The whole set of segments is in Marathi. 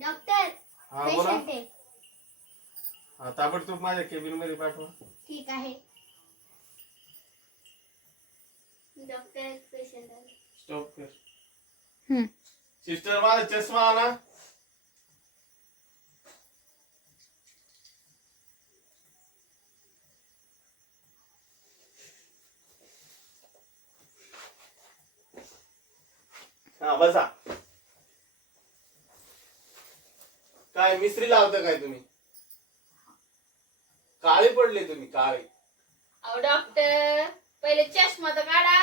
डॉक्टर हा बोला. पेशंट आहे. हा ताबडतोब माझ्या केबिन मध्ये पाठवा. ठीक आहे. डॉक्टर पेशंट आहे. स्टॉप कर. सिस्टर माझा चष्मा आला. हा बसा. काय मिस्त्री लावता काय तुम्ही? काळे पडले तुम्ही काळे. अहो डॉक्टर पहिले चष्मा तर काढा.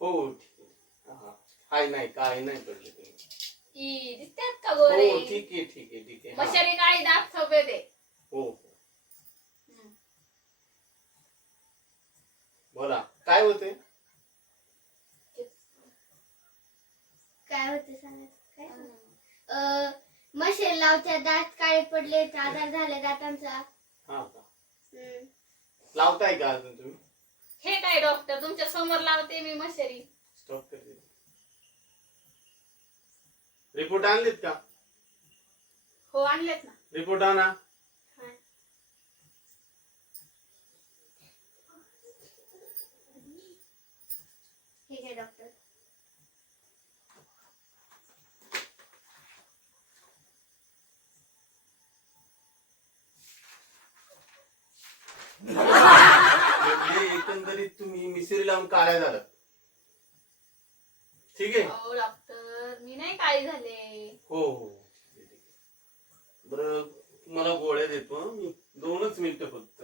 हो ठीक आहे. हा हाय नाही काळे नाही पडले तुम्ही. की दिसतात का गोरे? हो ठीक आहे ठीक आहे ठीक आहे. हा. मशारी काळी दात सफेद आहे. हो बोला काय होते? काय होते सांगा. काय मशीन लावच्या दात काळे पडले आजार झाले दातांचा. हा का लावताय का अजून तुम्ही? हे काय डॉक्टर तुमच्या समोर लावते मी मशारी. स्टॉप करते. रिपोर्ट आणलेत का? हो आणलेत ना. रिपोर्ट आणा. हा. ठीक आहे डॉक्टर. एकंदरीत तुम्ही मिसरी लावून काळ्या झालात. ठीक आहे. अहो डॉक्टर मी नाही काळी झाले. हो हो बरं तुम्हाला गोळ्या देतो मी 2च मिनिटं फक्त.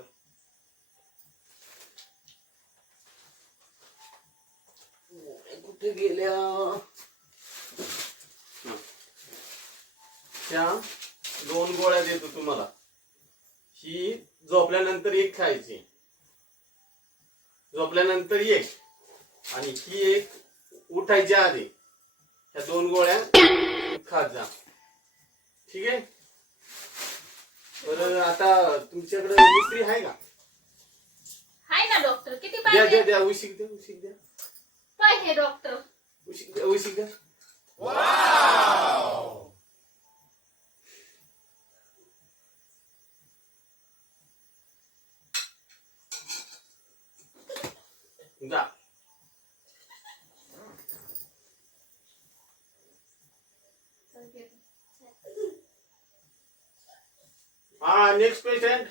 कुठे गेल्या? त्या 2 गोळ्या देतो तुम्हाला. ही झोपल्यानंतर एक खायची, झोपल्यानंतर एक, आणि ही एक उठायच्या आधी. ह्या 2 गोळ्या खात जा. ठीक आहे. बरं आता तुमच्याकडे मिस्त्री आहे का? हाय ना डॉक्टर किती द्या पाहिजे? द्या द्या उशीक द्या उशीक द्या पाहिजे डॉक्टर. उशीक द्या उशीक द्या. जा. हा नेक्स्ट पेशंट.